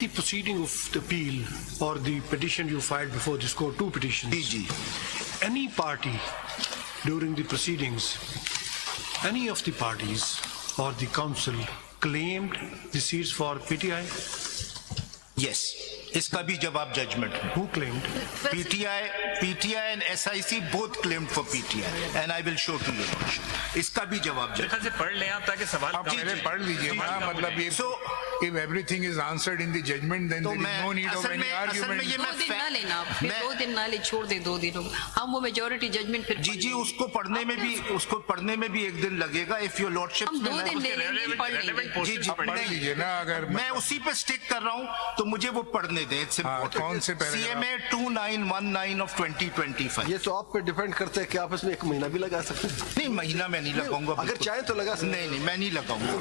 The proceeding of the appeal or the petition you filed before this court, two petitions. Any party during the proceedings, any of the parties or the council claimed the seats for PTI? Yes. इसका भी जवाब judgement में. Who claimed? PTI and SIC both claimed for PTI and I will show to you. इसका भी जवाब judgement. से पढ़ लें आप ताकि सवाल आप पहले पढ़ लीजिए ना, मतलब ये if everything is answered in the judgment then there is no need of any argument. 2 दिन ना लेना आप, फिर 2 दिन ना ले, छोड़ दे 2 दिनों. हम वो मेजोरिटी जजमेंट फिर जी उसको पढ़ने में भी 1 दिन लगेगा. If your lordship हम 2 दिन ले लेंगे, पढ़ लेंगे. आप पढ़ लीजिए ना. अगर मैं उसी पे स्टिक कर रहा हूँ तो मुझे वो पढ़ने दें. कौन से CMA 2919 of 2025. ये तो आप पे डिपेंड करते हैं कि आप इसमें 1 महीना भी लगा सकते हैं. नहीं, महीना मैं नहीं लगाऊंगा. अगर चाहे तो लगा सकते. नहीं मैं नहीं लगाऊंगा.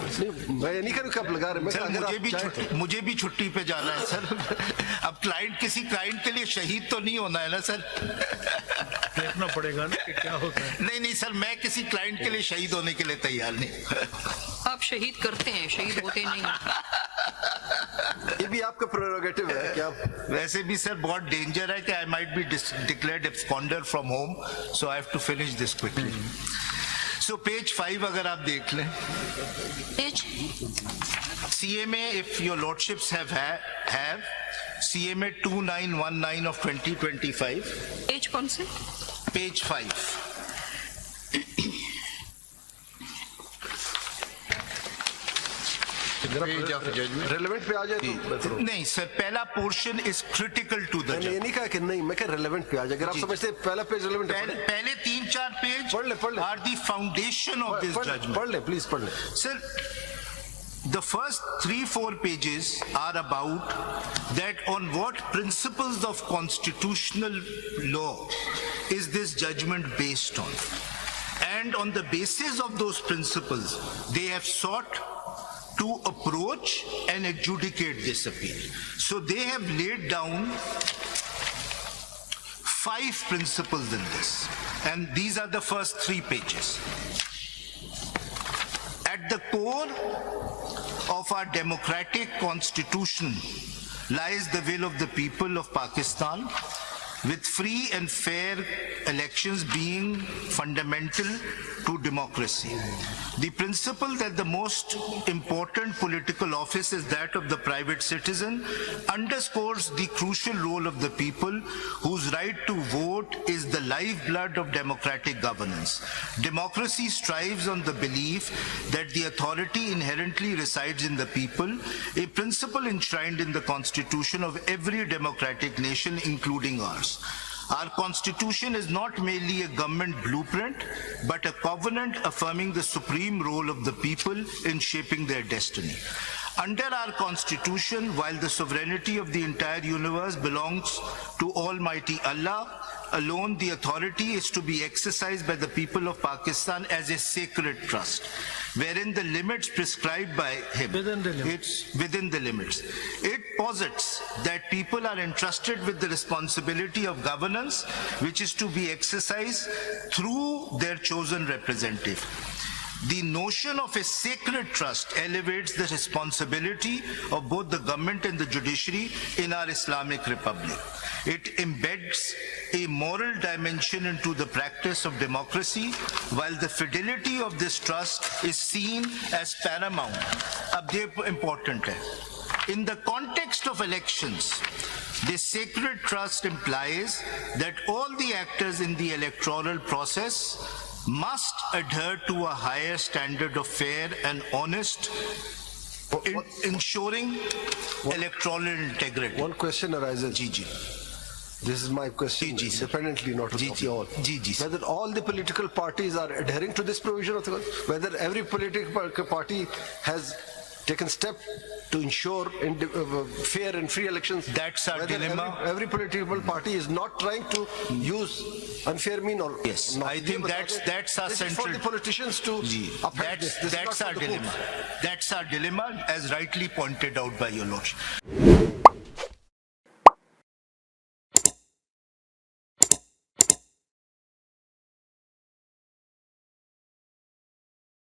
मैं ये नहीं करूँ कि आप लगा रहे. मुझे भी छुट्टी पे जाना है सर. अब किसी क्लाइंट के लिए शहीद तो नहीं होना है ना सर. देखना पड़ेगा ना कि क्या होता है. नहीं सर, मैं किसी क्लाइंट के लिए शहीद होने के लिए तैयार नहीं. आप शहीद करते हैं, शहीद होते नहीं. ये भी आपका प्रेरोगेटिव है कि आप. वैसे भी सर बहुत डेंजर है कि I might be declared absconder from home, so I have to finish this quickly. So page 5 अगर आप देख लें. CMA, if your lordships have CMA 2919 of 2025. As कौन से? Page 5. रेलेवेंट पे आ जाए तो नहीं सर, पहला portion is critical to the. मैंने ये नहीं कहा कि नहीं, मैं कह रेलेवेंट पे आ जाए. अगर आप समझते हैं पहला पेज रेलेवेंट है, पहले 3-4 पेज पढ़ ले. Are the foundation of this judgment. पढ़ ले प्लीज, पढ़ ले sir. The first 3-4 pages are about that on what principles of constitutional law is this judgment based on, and on the basis of those principles they have sought to approach and adjudicate this appeal. So they have laid down 5 principles in this, and these are the first 3 pages. At the core of our democratic constitution lies the will of the people of Pakistan, with free and fair elections being fundamental to democracy. The principle that the most important political office is that of the private citizen underscores the crucial role of the people, whose right to vote is the lifeblood of democratic governance. Democracy strives on the belief that the authority inherently resides in the people, a principle enshrined in the constitution of every democratic nation, including ours. Our constitution is not merely a government blueprint, but a covenant affirming the supreme role of the people in shaping their destiny. Under our constitution, while the sovereignty of the entire universe belongs to Almighty Allah alone, the authority is to be exercised by the people of Pakistan as a sacred trust, wherein the limits prescribed by him. Within the limits. Within the limits. It posits that people are entrusted with the responsibility of governance, which is to be exercised through their chosen representative. The notion of a sacred trust elevates the responsibility of both the government and the judiciary in our Islamic Republic. It embeds a moral dimension into the practice of democracy, while the fidelity of this trust is seen as paramount. Ab ye important hai. In the context of elections, this sacred trust implies that all the actors in the electoral process must adhere to a higher standard of fair and honest, ensuring electoral integrity. One question arises. Ji. This is my question, Ji, sir. independently, not of you all. Ji, sir. Whether all the political parties are adhering to this provision of the Constitution, whether every political party has taken step to ensure fair and free elections. That's our whether dilemma. Every political party is not trying to use unfair mean or Yes, not. I think that's our this central. is for the politicians to upheld this. This is That's not our for the dilemma. courts. That's our dilemma, as rightly pointed out by your lordship.